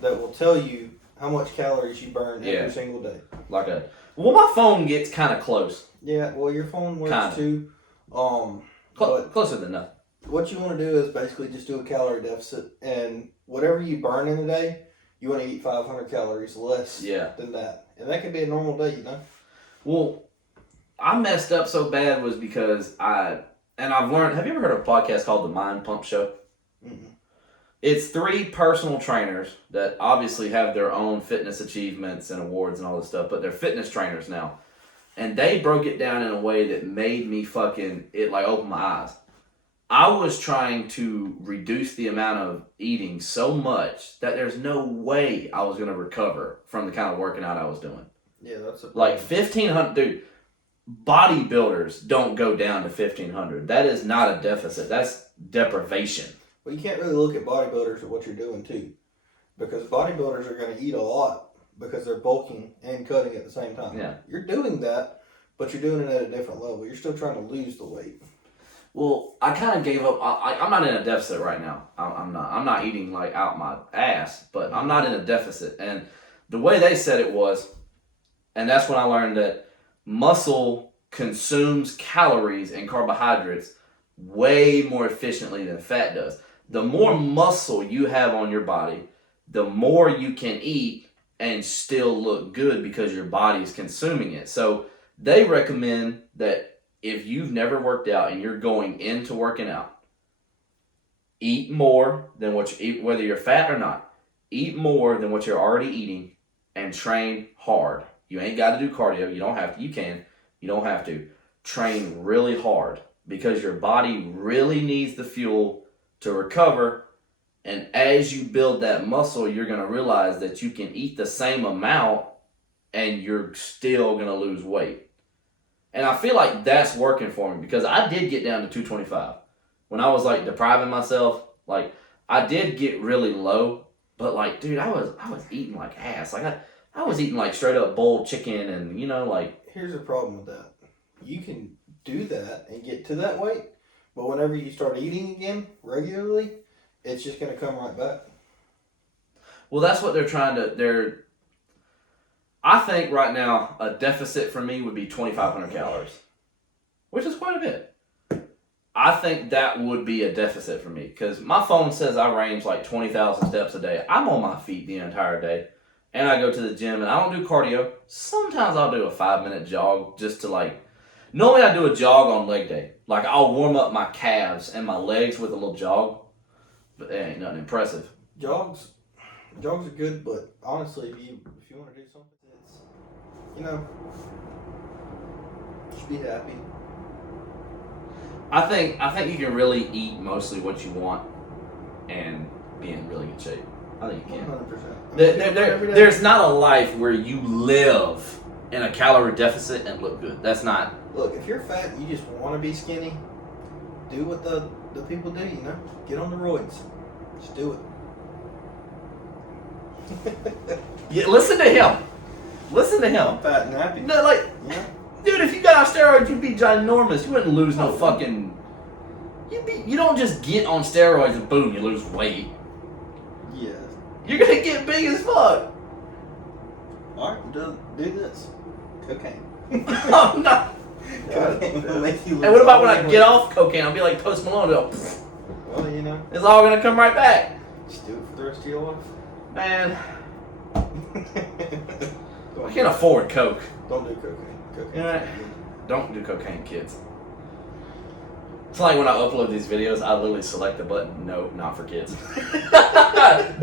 that will tell you how much calories you burn every single day. Well, my phone gets kind of close. Yeah, well, your phone works too. Closer than nothing. What you want to do is basically just do a calorie deficit, and whatever you burn in a day, you want to eat 500 calories less than that. And that could be a normal day, Well, I messed up so bad was because I've learned, have you ever heard of a podcast called The Mind Pump Show? Mm-mm. It's 3 personal trainers that obviously have their own fitness achievements and awards and all this stuff, but they're fitness trainers now. And they broke it down in a way that made me open my eyes. I was trying to reduce the amount of eating so much that there's no way I was going to recover from the kind of working out I was doing. Yeah, that's like 1,500, dude. Bodybuilders don't go down to 1,500. That is not a deficit. That's deprivation. Well, you can't really look at bodybuilders at what you're doing too, because bodybuilders are going to eat a lot because they're bulking and cutting at the same time. Yeah, you're doing that, but you're doing it at a different level. You're still trying to lose the weight. Well, I kind of gave up. I'm not in a deficit right now. I'm not. I'm not eating like out my ass, but I'm not in a deficit. And the way they said it was, and that's when I learned that muscle consumes calories and carbohydrates way more efficiently than fat does. The more muscle you have on your body, the more you can eat and still look good because your body's consuming it. So they recommend that if you've never worked out and you're going into working out, eat more than what you eat, whether you're fat or not. Eat more than what you're already eating and train hard. You ain't got to do cardio. You don't have to. You can. You don't have to. Train really hard because your body really needs the fuel to recover. And as you build that muscle, you're going to realize that you can eat the same amount and you're still going to lose weight. And I feel like that's working for me because I did get down to 225. When I was like depriving myself, like I did get really low, but like, dude, I was eating like ass. Like I was eating like straight up boiled chicken and Here's the problem with that. You can do that and get to that weight, but whenever you start eating again regularly, it's just going to come right back. Well, that's what I think right now a deficit for me would be 2,500 calories. which is quite a bit. I think that would be a deficit for me because my phone says I range like 20,000 steps a day. I'm on my feet the entire day. And I go to the gym and I don't do cardio. Sometimes I'll do a 5-minute jog just to like. Normally I do a jog on leg day. Like I'll warm up my calves and my legs with a little jog. But it ain't nothing impressive. Jogs are good, but honestly, if you want to do something, it's, you know, just be happy. I think you can really eat mostly what you want and be in really good shape. I think you can. 100%. There's not a life where you live in a calorie deficit and look good. That's not. Look, if you're fat and you just want to be skinny, do what the people do, you know? Get on the roids. Just do it. Yeah, listen to him. Listen to him. I'm fat and happy. No, like, Yeah. dude, if you got on steroids, you'd be ginormous. You wouldn't lose no fucking. You don't just get on steroids and boom, you lose weight. Yeah. You're gonna get big as fuck. Alright, do this. Cocaine. I'm not. Cocaine will make you look. And what about when I get off cocaine? I'll be like Post Malone. Go, Well, you know. it's all gonna come right back. Just do it for the rest of your life. Man, I can't afford coke. Don't do cocaine. Cocaine. Yeah. Don't do cocaine, kids. It's like when I upload these videos, I literally select the button, no, not for kids.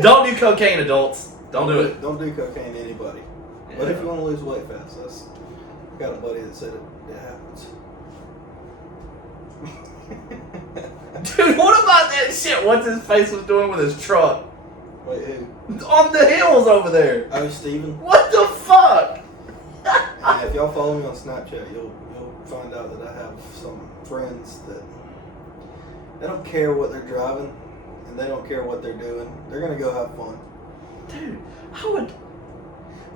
Don't do cocaine, adults. Don't do it. Don't do cocaine to anybody. Yeah. But if you want to lose weight fast, I got a buddy that said it happens. Dude, what about that shit? What's his face was doing with his truck? Wait, who? On the hills over there. Oh, Steven. What the fuck? Yeah, if y'all follow me on Snapchat, you'll find out that I have some friends that they don't care what they're driving and they don't care what they're doing. They're gonna go have fun. Dude, I would.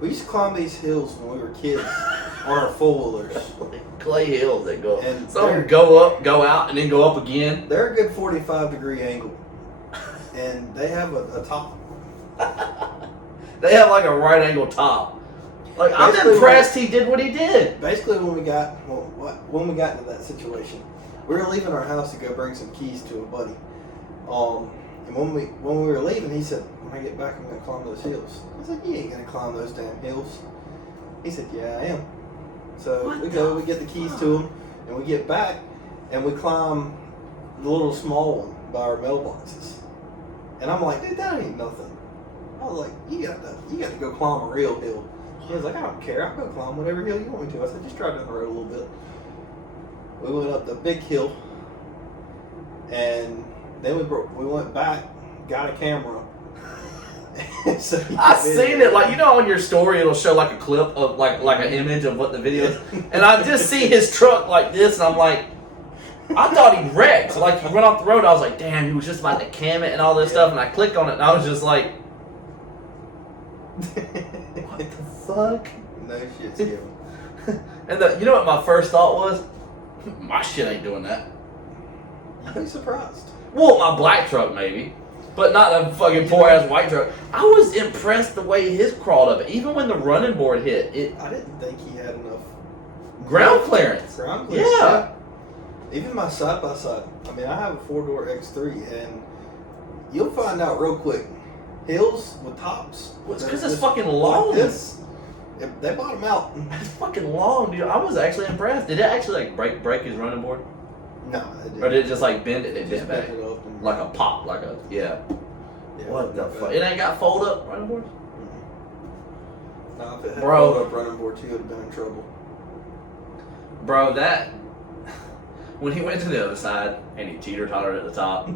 We used to climb these hills when we were kids on our four-wheelers. Clay hills that go. And Some of them go up, go out, and then go up again. They're a good 45-degree angle, and they have a top. They have like a right angle top. Like I'm Basically, impressed he did what he did. Basically, when we got into that situation, we were leaving our house to go bring some keys to a buddy. And when we were leaving, he said, "When I get back, I'm gonna climb those hills." I was like, "You ain't gonna climb those damn hills." He said, "Yeah, I am." So What we the go, we get the keys to him, and we get back, and we climb the little small one by our mailboxes. And I'm like, "Dude, that ain't nothing." I was like, you got to go climb a real hill." He was like, "I don't care. I'll go climb whatever hill you want me to." I said, "Just drive down the road a little bit." We went up the big hill, and then we went back, got a camera. So I seen it, like, you know, on your story it'll show like a clip of like an image of what the video is, and I just see his truck like this, and I'm like, I thought he wrecked. Like he went off the road. I was like, damn, he was just about to cam it and all this stuff, and I clicked on it, and I was just like, what the fuck? No shit, Skip. And you know what my first thought was? My shit ain't doing that. You'd be surprised. Well, my black truck maybe, but not a fucking poor ass white truck. I was impressed the way his crawled up. Even when the running board hit, it I didn't think he had enough ground clearance. ground clearance. Yeah. Even my side by side. I mean, I have a 4-door X3, and you'll find out real quick. Hills with tops. Well, it's they're 'cause it's just fucking long. Like this. They bottom out. It's fucking long, dude. I was actually impressed. Did it actually like break his running board, No, it didn't. or did it just like bend it and Just bend back picked it up and like a pop, like a yeah? yeah, What the not fuck? bad. It ain't got fold up running boards, No, if it had Bro. rolled up running board, you would have been in trouble. bro. That when he went to the other side and he teeter tottered at the top,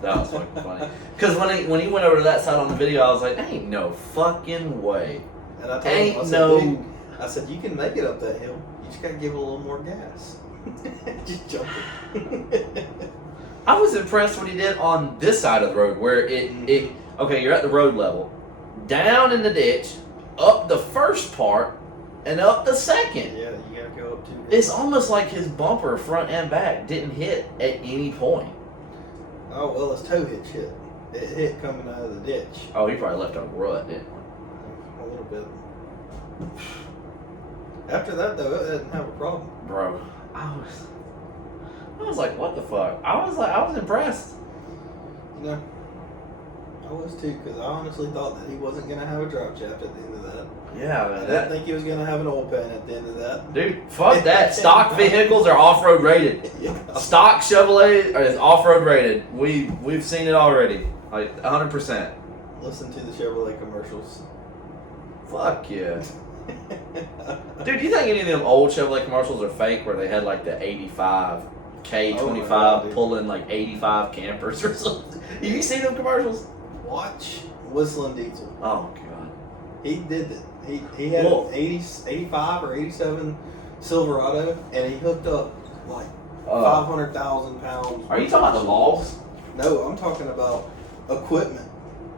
that was fucking funny. Because when he went over to that side on the video, I was like, ain't no fucking way. And I told Ain't him, I said, no. "Dude," I said, "You can make it up that hill. You just gotta give it a little more gas." Just jump it. I was impressed what he did on this side of the road where it okay, you're at the road level, down in the ditch, up the first part, and up the second. Yeah, you gotta go up too. It's almost like his bumper, front and back, didn't hit at any point. Oh well, his toe hitch hit. It hit coming out of the ditch. Oh, he probably left a rut, didn't he? A little bit. After that though, it didn't have a problem. Bro, I was. was like, what the fuck? I was impressed. You know, I was too, because I honestly thought that he wasn't going to have a drop shaft at the end of that. Yeah, man. I didn't think he was going to have an oil pan at the end of that. Dude, fuck that. Stock vehicles are off-road rated. Yeah. Stock Chevrolet is off-road rated. We've seen it already. Like, 100%. Listen to the Chevrolet commercials. Fuck yeah. Dude, do you think any of them old Chevrolet commercials are fake where they had like the 85 K25 Oh my God, pulling like 85 campers or something? Have you seen them commercials? Watch Whistling Diesel. Oh, God. He did it. He had Well- an 85 or 87 Silverado, and he hooked up like 500,000 pounds. Are you talking about the logs? No, I'm talking about equipment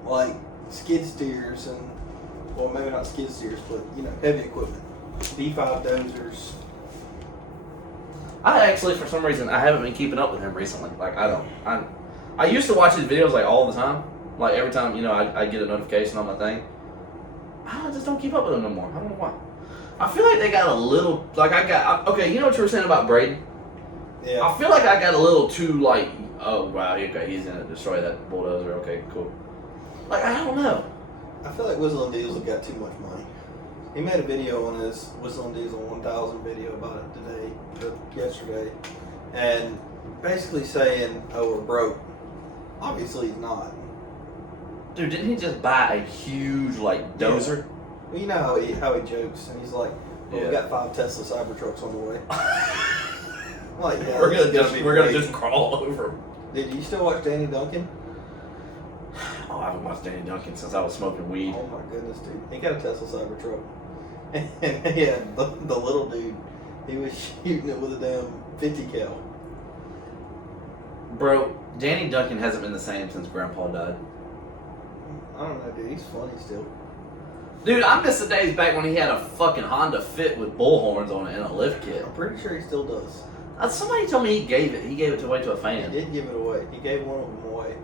like skid steers and, well, maybe not skid steers, but you know, heavy equipment. D5 dozers. I actually, for some reason, I haven't been keeping up with him recently. Like, I used to watch his videos like all the time. Like every time, you know, I get a notification on my thing. I just don't keep up with them no more. I don't know why. I feel like they got a little, like okay, you know what you were saying about Braden? Yeah. I feel like I got a little too like, oh wow, okay, he's gonna destroy that bulldozer. Okay, cool. Like, I don't know. I feel like Whistling Diesel got too much money. He made a video on his Whistling Diesel 1000 video about it today, or yesterday, and basically saying, oh, we're broke. Obviously he's not. Dude, didn't he just buy a huge like dozer? Well, you know how he jokes, and he's like, well, Yeah. we got 5 Tesla Cybertrucks on the way. Like, yeah, we're this is gonna be just great. crawl over him. Did you still watch Danny Duncan? Oh, I haven't watched Danny Duncan since I was smoking weed. Oh my goodness, dude. He got a Tesla Cybertruck. And yeah, the little dude, he was shooting it with a damn 50 cal. Bro, Danny Duncan hasn't been the same since Grandpa died. I don't know, dude. He's funny still. Dude, I miss the days back when he had a fucking Honda Fit with bullhorns on it and a lift kit. I'm pretty sure he still does. Somebody told me he gave it away to a He fan. did give it away. He gave one of them away.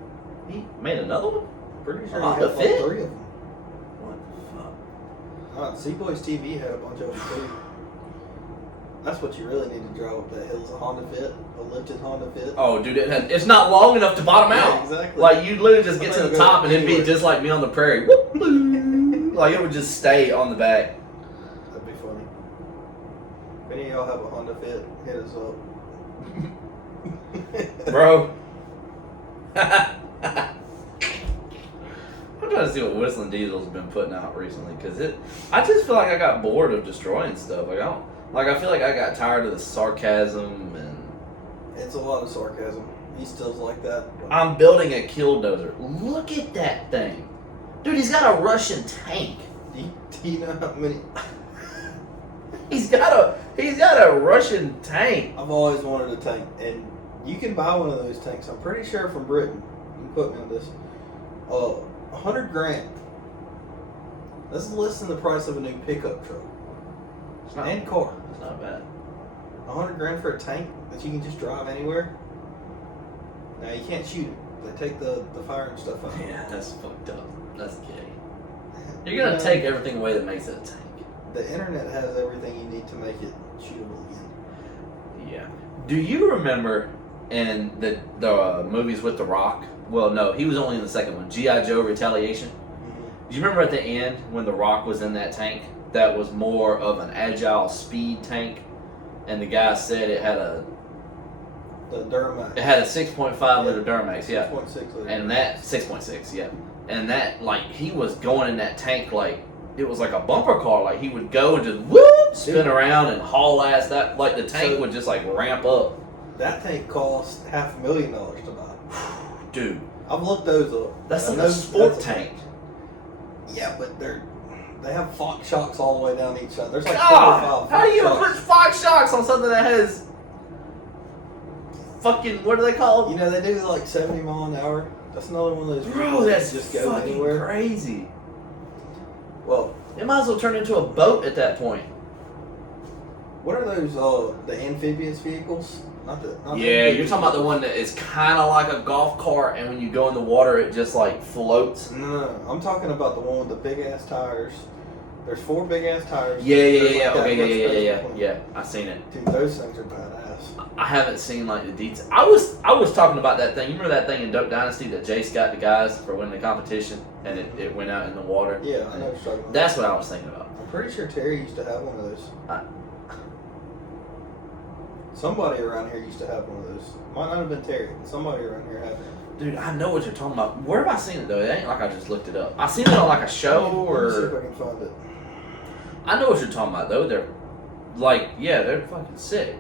He made another one? Pretty sure Oh, he the got like Fit? 3 of them. What the fuck? C-Boys TV had a bunch of them too. That's what you really need to drive up that hill is a Honda Fit, a lifted Honda Fit. Oh, dude, it's not long enough to bottom Yeah, out. exactly. Like, you'd literally just get I to think the you go top and it'd be anywhere. just like me on the prairie. Whoop, boo. Like, it would just stay on the back. That'd be funny. If any of y'all have a Honda Fit, hit us up. Bro. I'm trying to see what Whistling Diesel's been putting out recently, because I just feel like I got bored of destroying stuff. I feel like I got tired of the sarcasm, and It's a lot of sarcasm. He still's like that. I'm building a killdozer. Look at that thing. Dude, he's got a Russian tank. Do you know how many? He's got a Russian tank. I've always wanted a tank, and you can buy one of those tanks. I'm pretty sure from Britain. You can quote me on this. $100,000. That's less than the price of a new pickup truck It's not, and car. it's not bad. $100,000 for a tank that you can just drive anywhere. Now you can't shoot it. They take the fire and stuff out. Yeah, that's fucked up. That's gay. You're gonna take everything away that makes it a tank. The internet has everything you need to make it shootable again. Yeah. Do you remember in the movies with The Rock? Well, no, he was only in the second one. G.I. Joe Retaliation. Do you remember at the end when The Rock was in that tank? That was more of an agile speed tank, and the guy said it had a The Duramax. 6.5 liter Duramax. Yeah. 6.6 liter. And that 6.6, yeah. And that, like, he was going in that tank like it was like a bumper car. Like, he would go and just whoop, spin around and haul ass. That, like, the tank would just like ramp up. That tank cost $500,000 to buy. Dude, I've looked those up. that's I like know a sport that's tank. Yeah, but they have Fox shocks all the way down each side. There's like God, 4 or 5 how do you Fox put shocks. Fox shocks on something that has fucking, what are they called? You know, they do like 70 mile an hour. That's another one of those Bro, vehicles that that's just go fucking anywhere. crazy. Well, It might as well turn into a boat at that point. what are those, the amphibious vehicles? Not the Yeah, you're amphibious talking about the vehicles. one that is kind of like a golf cart, and when you go in the water, it just like floats. No. I'm talking about the one with the big ass tires. There's 4 big ass tires. Yeah. There's like Okay, that much space yeah. between them. Yeah, I seen it. Dude, those things are badass. guys. I haven't seen like the details. I was talking about that thing. You remember that thing in Duck Dynasty that Jace got the guys for winning the competition and it went out in the water? Yeah, I know what you're talking about. That's what I was thinking about. I'm pretty sure Terry used to have one of those. Somebody around here used to have one of those. Might not have been Terry, but somebody around here had one. Dude, I know what you're talking about. Where have I seen it though? It ain't like I just looked it up. I seen it on like a show Let me see if or. I can find it. I know what you're talking about though. They're like, yeah, they're fucking sick.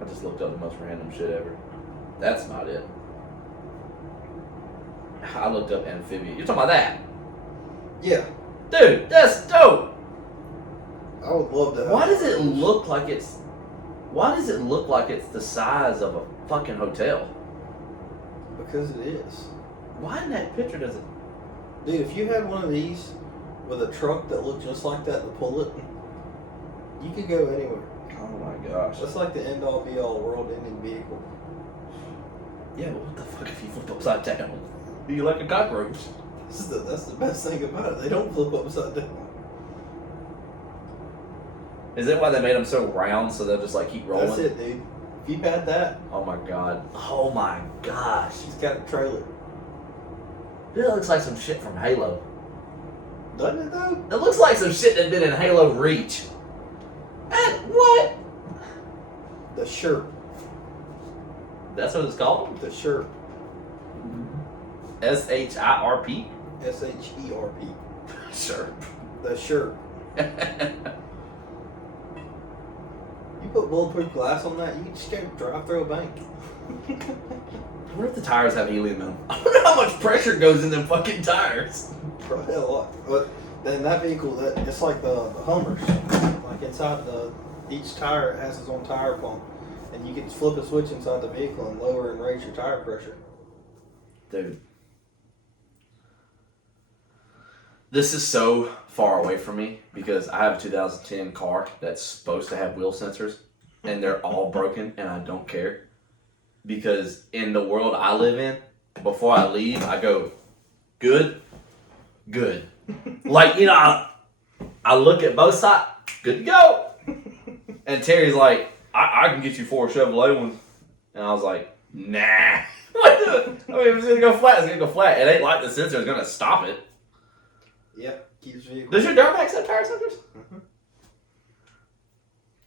I just looked up the most random shit ever. That's not it. I looked up amphibian. You're talking about that? Yeah. Dude, that's dope. I would love to have Why does one it of those. look like it's? Why does it look like it's the size of a fucking hotel? Because it is. Why in that picture does it? Dude, if you had one of these with a truck that looked just like that to pull it, you could go anywhere. Oh my gosh. That's like the end all be all world ending vehicle. Yeah, but what the fuck if you flip upside down? You like a cockroach? That's the best thing about it. They don't flip upside down. Is that why they made them so round so they'll just like keep rolling? That's it, dude. If you've had that, Oh my god. Oh my gosh. she's got a trailer. It looks like some shit from Halo. Doesn't it though? It looks like some shit that'd been in Halo Reach. And what? The Sherp. That's what it's called? The Sherp. SHIRP? SHERP. Sure. The Sherp. You put bulletproof glass on that, you can just go drive through a bank. What if the tires have helium in them? I wonder how much pressure goes in them fucking tires. Probably a lot. But then that vehicle, it's like the Hummers. Like inside each tire has its own tire pump. And you can flip a switch inside the vehicle and lower and raise your tire pressure. Dude. This is so far away from me because I have a 2010 car that's supposed to have wheel sensors and they're all broken and I don't care. Because in the world I live in, before I leave, I go, good, good. Like, you know, I look at both sides, good to go. And Terry's like, I can get you 4 Chevrolet ones. And I was like, nah. I mean, if it's gonna go flat, it's gonna go flat. It ain't like the sensor is gonna stop it. Yeah, keeps vehicle. Does your Duramax have tire sensors?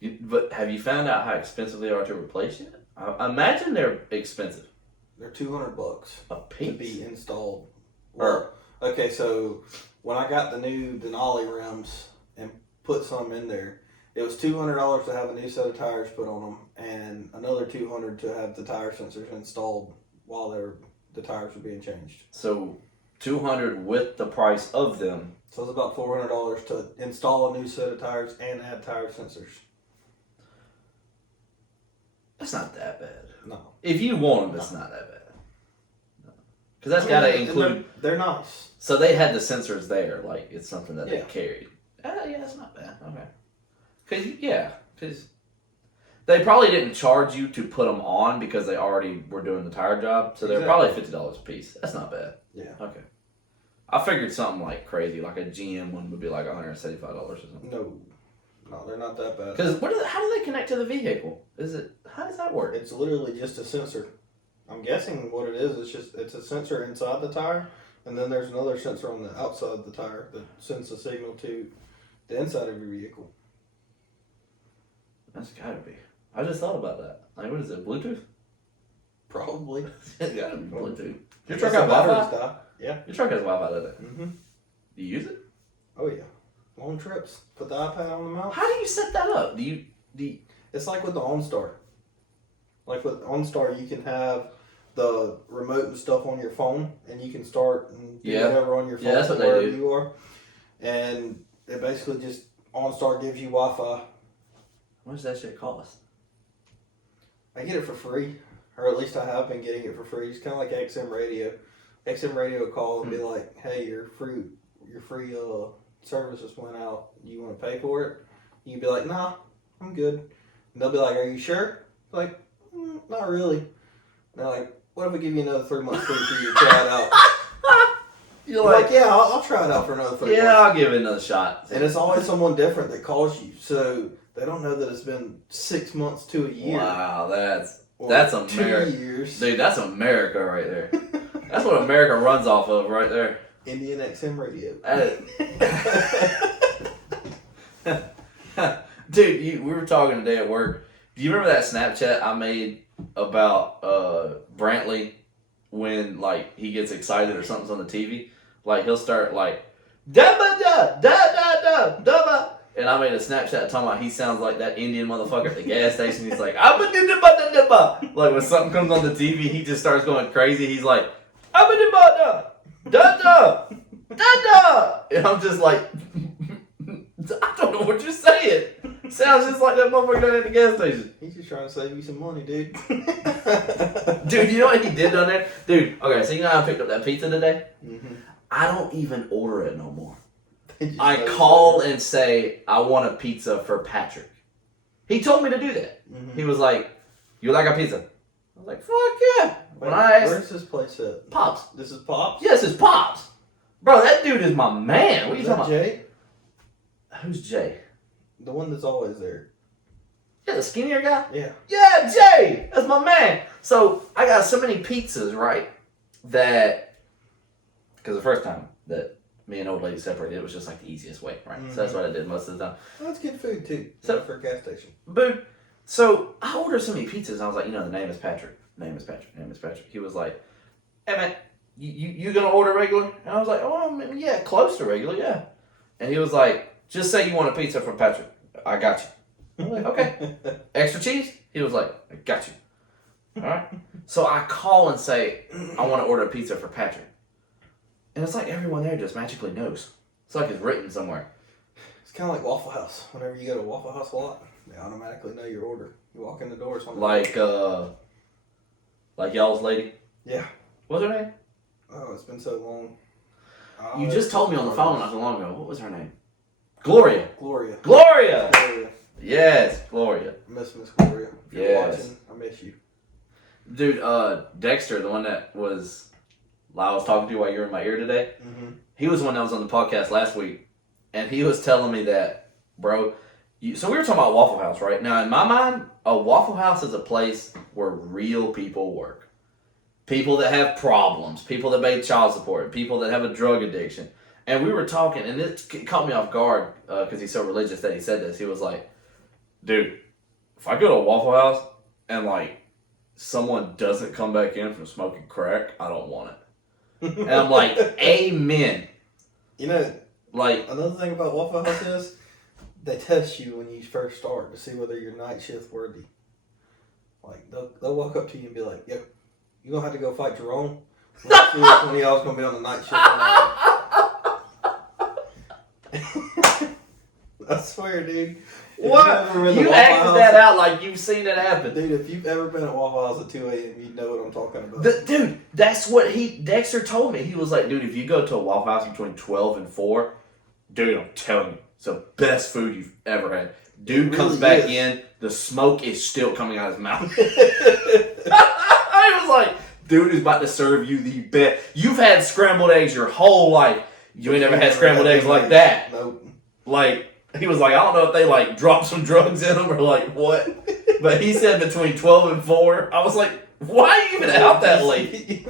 Mm-hmm. But have you found out how expensive they are to replace yet? I imagine they're expensive. They're $200 A to piece? be installed. Well, okay, so when I got the new Denali rims and put some in there, it was $200 to have a new set of tires put on them, and another $200 to have the tire sensors installed while the tires were being changed. So $200 with the price of them. So it's about $400 to install a new set of tires and add tire sensors. That's not that bad. No, If you want them, it's not that bad. Because that's got to include. They're nice. So they had the sensors there, like it's something that they Yeah. carried. Yeah, that's not bad. Okay. Because they probably didn't charge you to put them on because they already were doing the tire job. So they're probably $50 a piece. That's not bad. Yeah. Okay. I figured something like crazy, like a GM one would be like $175 or something. No, they're not that bad. Because how do they connect to the vehicle? How does that work? It's literally just a sensor. I'm guessing what it is. It's a sensor inside the tire, and then there's another sensor on the outside of the tire that sends a signal to the inside of your vehicle. That's gotta be. I just thought about that. Like, what is it? Bluetooth? Probably. It's gotta be Bluetooth. Your It's truck a has battery Wi-Fi? style. Yeah. Your truck has Wi-Fi, doesn't it? Mm-hmm. Do you use it? Oh yeah. Long trips. Put the iPad on the mount. How do you set that up? Do you? It's like with the OnStar. Like with OnStar, you can have the remote and stuff on your phone, and you can start and do whatever on your phone that's what they wherever do. you are. And it basically just OnStar gives you Wi-Fi. What does that shit cost? I get it for free, or at least I have been getting it for free. It's kind of like XM Radio. XM Radio will call and be like, "Hey, your free service just went out. You want to pay for it?" You can be like, "Nah, I'm good." And they'll be like, "Are you sure?" Like, not really. And they're like, "What if we give you another 3 months free for you to try it out?" You're like, yeah, I'll try it out for another 3 yeah, months. I'll give it another shot. And it's always someone different that calls you, so they don't know that it's been 6 months to a year. Wow, that's Or America. 2 years. Dude, that's America right there. That's what America runs off of right there. Indian XM radio. Dude, we were talking today at work. Do you remember that Snapchat I made about Brantley when like he gets excited or something's on the TV? Like he'll start like da ba da da da da da ba. And I made a Snapchat talking about he sounds like that Indian motherfucker at the gas station. He's like, "Abba-dibba-da-dibba." Like when something comes on the TV, he just starts going crazy. He's like, "Abba-dibba-da, da-da, da-da." And I'm just like, I don't know what you're saying. Sounds just like that motherfucker down at the gas station. He's just trying to save you some money, dude. Dude, you know what he did down there? Dude, okay, so you know how I picked up that pizza today? Mm-hmm. I don't even order it no more. I call and say, I want a pizza for Patrick. He told me to do that. Mm-hmm. He was like, you like a pizza? I was like, fuck yeah. When I asked, where's this place at? Pops. This is Pops? Yes, it's Pops. Bro, that dude is my man. What are you Is talking that Jay? about? Who's Jay? The one that's always there. Yeah, the skinnier guy? Yeah. Yeah, Jay! That's my man. So, I got so many pizzas, right? That, because the first time that me and old lady separated, it was just like the easiest way, right? Mm-hmm. So that's what I did most of the time. Well, that's good food, too. So- For a gas station. Boo. So I ordered so many pizzas, and I was like, the name is Patrick. Name is Patrick. He was like, hey man, you gonna order regular? And I was like, oh, I mean, yeah, close to regular, yeah. And he was like, just say you want a pizza from Patrick. I got you. I'm like, okay. Extra cheese? He was like, I got you. All right. So I call and say, I want to order a pizza for Patrick. And it's like everyone there just magically knows. It's like it's written somewhere. It's kind of like Waffle House. Whenever you go to Waffle House a lot, they automatically know your order. You walk in the door, it's on the like y'all's lady? Yeah. What's her name? Oh, it's been so long. You just told me on the phone not so long ago. What was her name? Gloria. Gloria. Gloria! Gloria. Yes, Gloria. Miss Gloria. If you're Yes. watching, I miss you. Dude, Dexter, the one that I was talking to while you were in my ear today, Mm-hmm. he was the one that was on the podcast last week, and he was telling me that, bro, so we were talking about Waffle House, right? Now, in my mind, a Waffle House is a place where real people work. People that have problems, people that pay child support, people that have a drug addiction. And we were talking, and it caught me off guard because he's so religious that he said this. He was like, dude, if I go to a Waffle House and, like, someone doesn't come back in from smoking crack, I don't want it. And I'm like, amen. You know, Like, another thing about Waffle House is they test you when you first start to see whether you're night shift worthy. Like, they'll walk up to you and be like, yep, you're going to have to go fight Jerome. Let's see which one of y'all's going to be on the night shift. I swear, dude. what? You acted that out like you've seen it happen. Dude, if you've ever been at Waffle House at 2 a.m., you know what I'm talking about. Dude, that's what Dexter told me. He was like, dude, if you go to a Waffle House between 12 and 4, dude, I'm telling you, it's the best food you've ever had. Dude comes back in, the smoke is still coming out of his mouth. I was like, dude is about to serve you the best. You've had scrambled eggs your whole life. You ain't never had scrambled eggs like that. Nope. Like, he was like, I don't know if they like dropped some drugs in them or like what. But he said between 12 and 4. I was like, why are you even out that late?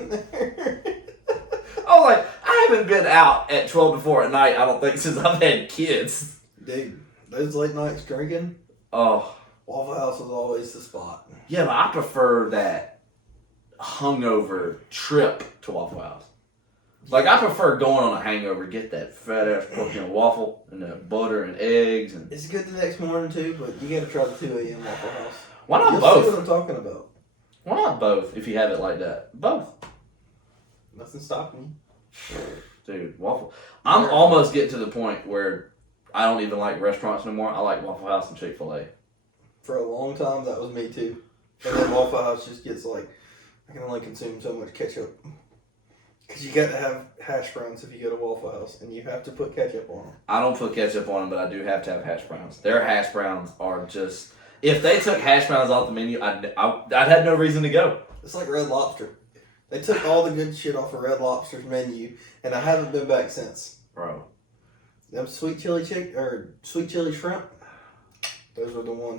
I was like, I haven't been out at 12 to 4 at night, I don't think, since I've had kids. Dude, those late nights drinking, Oh. Waffle House was always the spot. Yeah, but I prefer that hungover trip to Waffle House. Like, I prefer going on a hangover, get that fat-ass fucking waffle and that butter and eggs. And It's good the next morning, too, but you gotta try the 2 a.m. Waffle House. why not You'll both? see what I'm talking about. Why not both if you have it like that? Both. Nothing stopping you. Dude, waffle. I'm almost getting to the point where I don't even like restaurants no more. I like Waffle House and Chick-fil-A. For a long time, that was me, too. And then Waffle House just gets like, I can only consume so much ketchup. Because you got to have hash browns if you go to Waffle House, and you have to put ketchup on them. I don't put ketchup on them, but I do have to have hash browns. Their hash browns are just... If they took hash browns off the menu, I'd have no reason to go. It's like Red Lobster. They took all the good shit off of Red Lobster's menu, and I haven't been back since. Bro. Them sweet chili shrimp. Those were the ones.